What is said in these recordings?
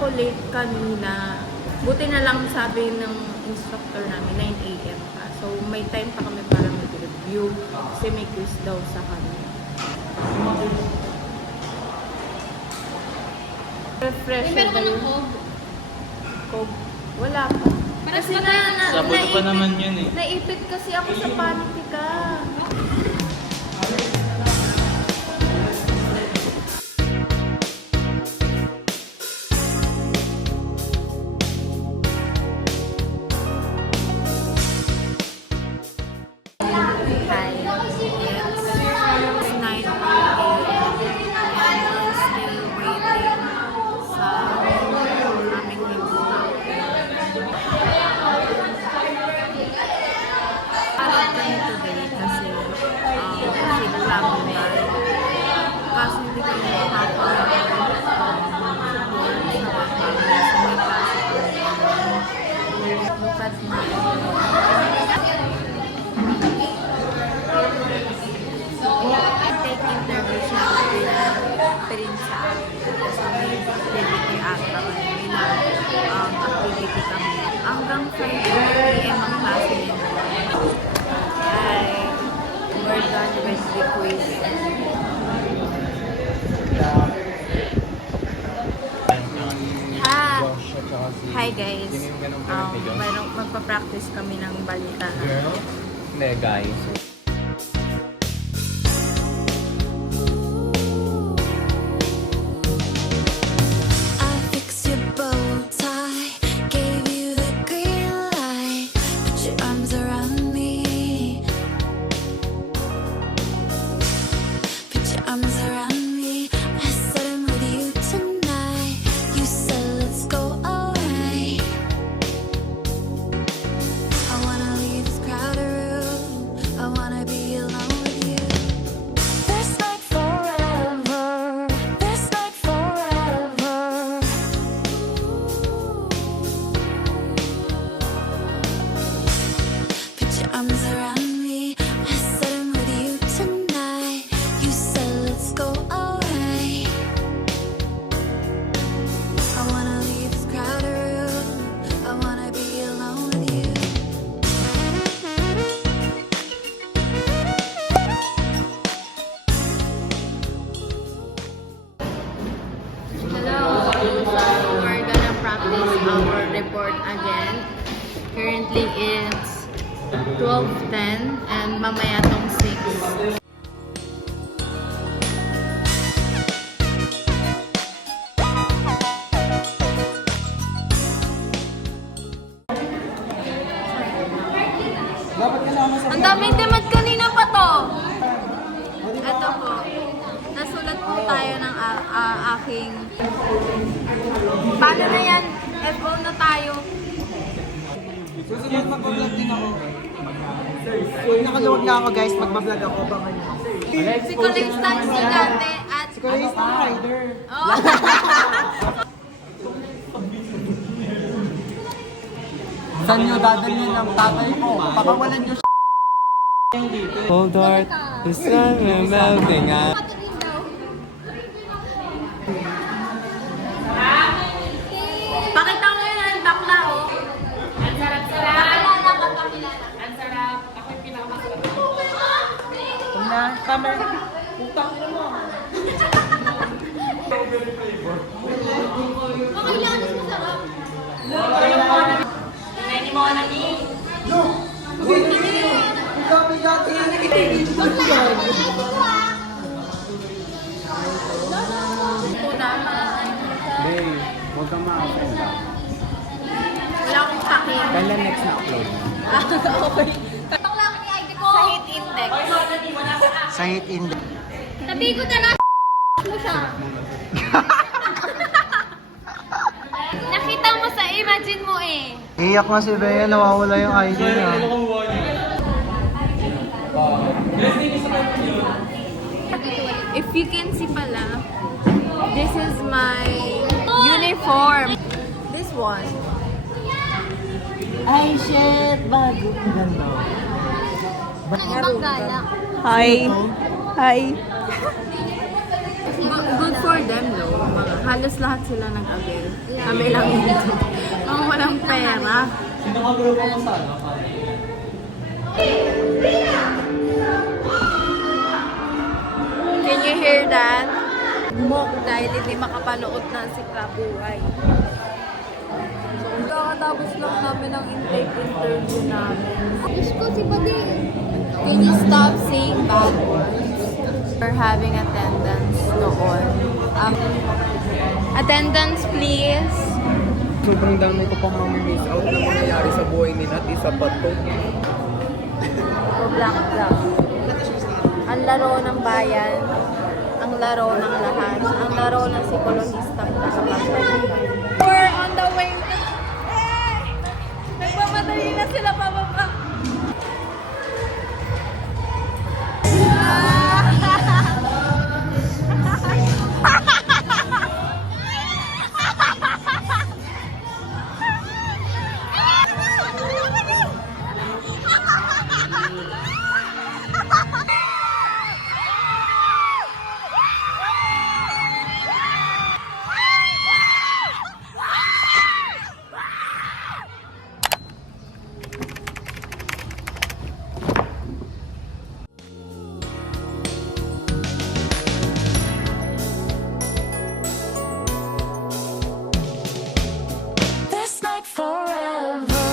ako late kanina. Buti na lang sabi ng instructor namin, 9 AM pa. So, may time pa kami para mag-review kasi may quiz daw sa kanya. Refresher Meron ka daw. ng Coke? Coke. Wala pa. Kasi Sabon pa naman yun eh. naipit kasi ako sa Pantika. Hi. It's 9 AM. And we're still waiting sa aming review. Parang kami today kasi sinasabong tayo. Kaso hindi kami makapag-support sa pagkakas. May klase kami. Look at my take interview siya Prinsa. So may activity ata kami. May activity kami. Hanggang 5 PM ang klase nila. Hi! We're done with the quiz. Hi guys! Magpa-practice kami ng balita. Hindi guys. I fixed your bow tie, gave you the green light, put your arms around me, put your arms around me. I said I'm with you tonight. You said let's go away. I wanna leave this crowded room. I wanna be alone with you. This night forever. This night forever. Put your arms around me. I said I'm with you tonight. You said let's go away. I wanna leave this crowded room. I wanna be alone with you. Hello! So we're gonna practice our report again. Currently it's 12:10 and mamaya tong 6. Ang daming demand kanina pa to. Ito po. Nasulat po tayo ng aking... Paano na yan? FO na tayo. Susunod mag-vlog din ako. Nakaluwag na ako guys, mag-vlog ako ba ngayon? Si Colistan, si Dante, at... Si Kuya Star Rider. Oh. Saan nyo dadalhin ang tatay ko? Pakawalan nyo Hold on. The sun will melting out. Pakita mo yun ang bakla, oh. Ang sarap-sarap. Pakilala ka, pakilala. Ang sarap. Ako yung pinakamasarap. Huwag na, camera. Putang ina mo. Okay lang, mas masarap. Hindi mo na ni. Babe, huwag kang ma-offend ah. Wala akong sakit. Kailan next na upload? Okay. Bakla ko ni ID ko. Sa heat index. Sa hit index. Sabi ko na mo siya. Nakita mo sa imagine mo eh. Iyak nga si Bea, nawawala yung ID niya. If you can see pala, this is my uniform. This one. Ay, shit! Bago. Ganda. Ibang gala. Hi. Hi. Good for them though. halos lahat sila nag-avail. Kami lang dito. Ang walang pera. Sino ka grupo mo sa ano? Can you hear that? Mok dahil hindi makapanood na si Kabuhay. So, kakatapos lang namin ang intake interview namin. Diyos ko, si Pati. Can you stop saying bad words? We're having attendance noon. Attendance please. Sobrang dami ko pang mamimiss out na mangyayari sa buhay nila at isa pa to. O black. Ang laro ng bayan. Ang laro ng lahat. Ang laro ng psikologistang nakapasay. We're on the way. Nagmamadali na sila pababa. This night forever.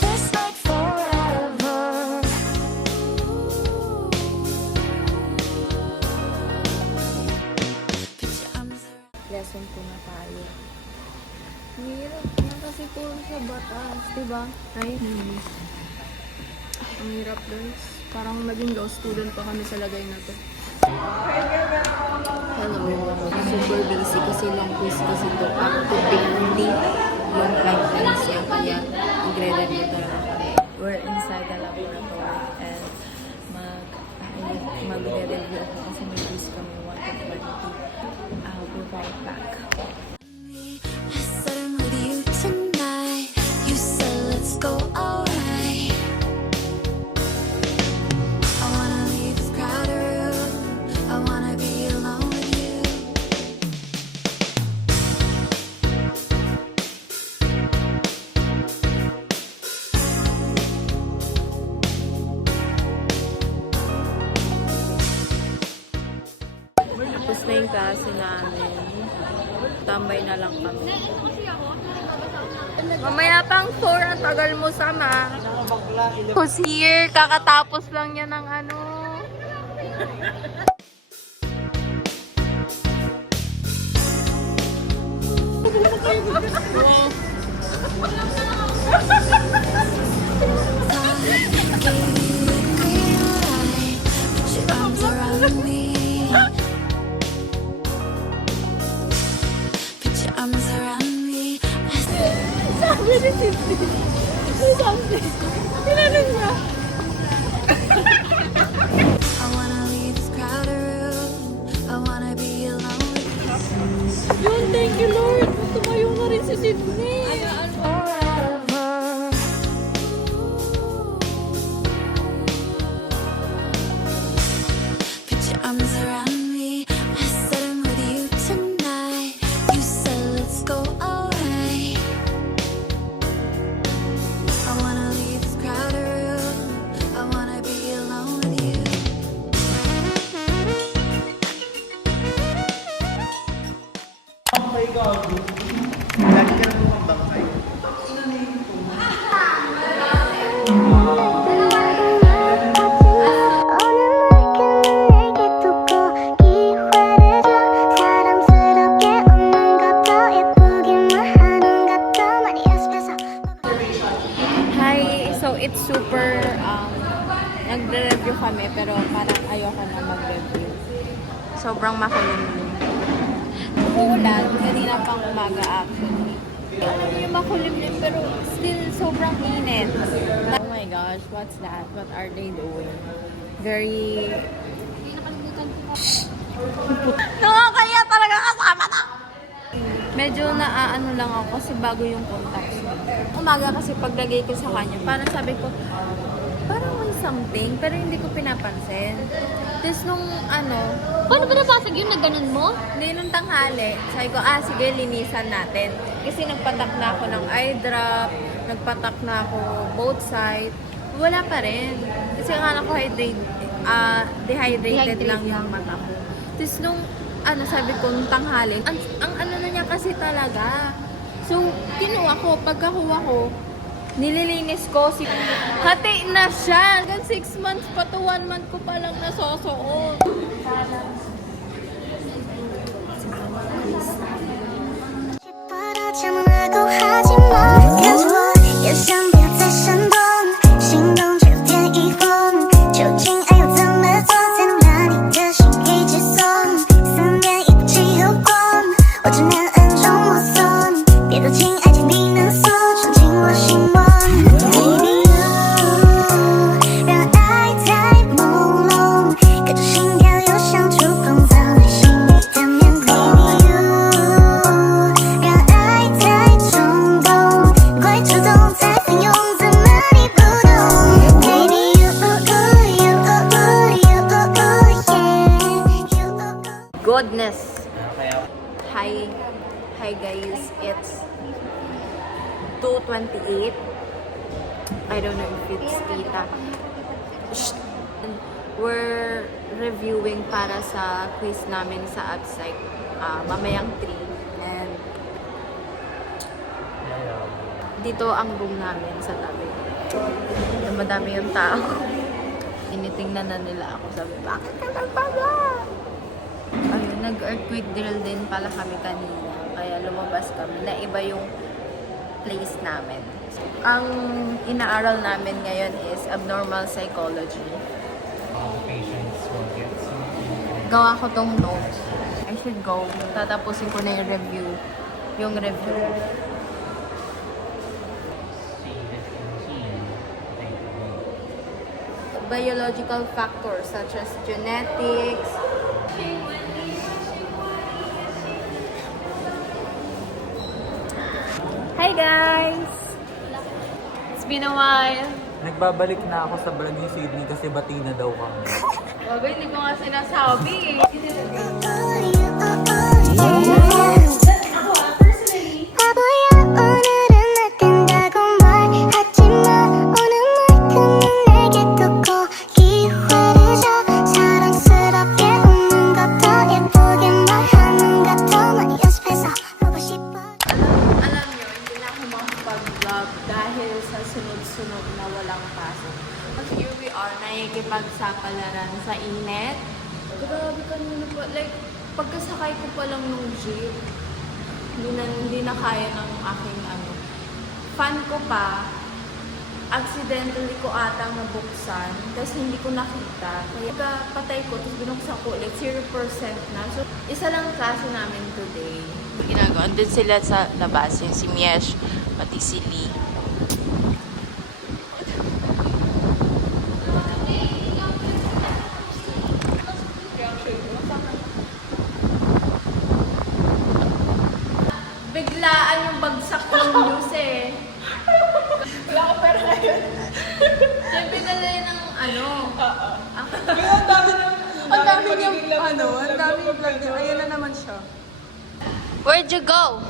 This night forever. Put your arms around. Lesson 2 na tayo. Hirap na kasi puro sa batas, diba? Ay, ang hirap guys. Parang maging law student pa kami sa lagay na to. Hello. Super busy kasi long quiz kasi to. Up to 20 yung pipelines niya. Kaya i-grade-review tayo. We're inside the laboratory and mag-review ako kasi may quiz kami 1 to 20. I'll be right back. I said I'm with you tonight. You said let's go alright. I wanna leave this crowded room. I wanna be alone with you. Tapos na yung klase namin. Tambay na lang kami. Mamaya pang 4, ang tagal mo sama. Who's here? Kakatapos lang niya ng ano. Put your arms around me. Put your arms around me. I wanna leave this crowded room. I wanna be alone with you. Yun, thank you Lord. Tumayo na rin si Sydney. Forever. Put your arms around me. I said I'm with you tonight. You said let's go alright. I wanna leave this crowded room. I wanna be alone with you. 오늘 내게 두고 기회를 줘 사랑스럽게 웃는 것도 예쁘기만 하는 것도 많이 연습해서 Hi! So, it's super, nagre-review kami, pero parang ayoko na mag-review. Sobrang makulimlim. Uulan, kanina pang umaga actually. Alam niyo makulimlim, pero still sobrang init. Oh my gosh, what's that? What are they doing? Very... Nakakaya talaga kasama na! Medyo naaano lang ako kasi bago yung contacts. Umaga kasi paglagay ko sa kanya, parang sabi ko, parang may something, pero hindi ko pinapansin. Tapos nung Paano ba nabasag yun? Nagganon mo? hindi nung tanghali, sabi ko, sige, linisan natin. Kasi nagpatak na ako ng eye drop, nagpatak na ako both side. Wala pa rin. Kasi akala ko dehydrated lang yung mata ko. Tapos nung, sabi ko, nung tanghali, ang ano na niya kasi talaga. So, kinuha ko, pagkakuha ko, nililinis ko, hati na siya. Hanggang 6 months pa to 1 month ko pa lang nasusuot. 바라지말고 하지 마 Cause what也想别再闪动心动就变一晃究竟爱要怎么做才能让你的心一直松思念一不起后光我只能暗中摸索别走进爱情避难所闯进我心窝 Baby you 让爱太朦胧跟着心跳又想触碰藏在心里的面孔 Baby you 让爱太冲动，快主动再翻涌，怎么你不懂 ？Baby you you you Goodness. Hi guys. It's 2:28. I don't know if it's Tita. Shh. We're reviewing para sa quiz namin sa Upside. Mamayang 3. And dito ang room namin sa tabi. Madami yung tao. Initingnan na nila ako. Sabi, bakit ka nagpala? Ayun, nag-earthquake drill din pala kami kanina. Kaya lumabas kami. Naiba yung place namin. Ang inaaral namin ngayon is abnormal psychology. Patients will get Gawa ko tong notes. I should go. Tatapusin ko na yung review. Yung review. Biological factors such as genetics. Hi guys! It's been a while. Nagbabalik na ako sa vlog ni Sydney kasi bati na daw kami. Babe, hindi ko nga sinasabi. 바보야 오늘은 날 뜬다고 말하지마 오는 만큼은 내게 또 고기회를 줘 사랑스럽게 웃는 것도 예쁘게 말하는 것도 많이 연습해서 보고 싶어 Alam nyo, hindi na ako makapag-vlog dahil sa sunod-sunod na walang pasok. But here we are, nakikipagsapalaran sa init. Grabe kanina po. Like, pagkasakay ko pa lang nung jeep, hindi na kaya ng aking fan ko pa, accidentally ko atang nabuksan, tapos hindi ko nakita. Kaya patay ko, tapos binuksan ko ulit, 0% na. So, isa lang klase namin today. Ginagawa, andun sila sa labas, yung si Miesh, pati si Lee. Biglaan yung bagsak ng news eh. Wala ko pera ngayon. Siyempre dala ng Ang dami niyang, ang dami yung vlog niya. Ayan na naman siya. Where'd you go?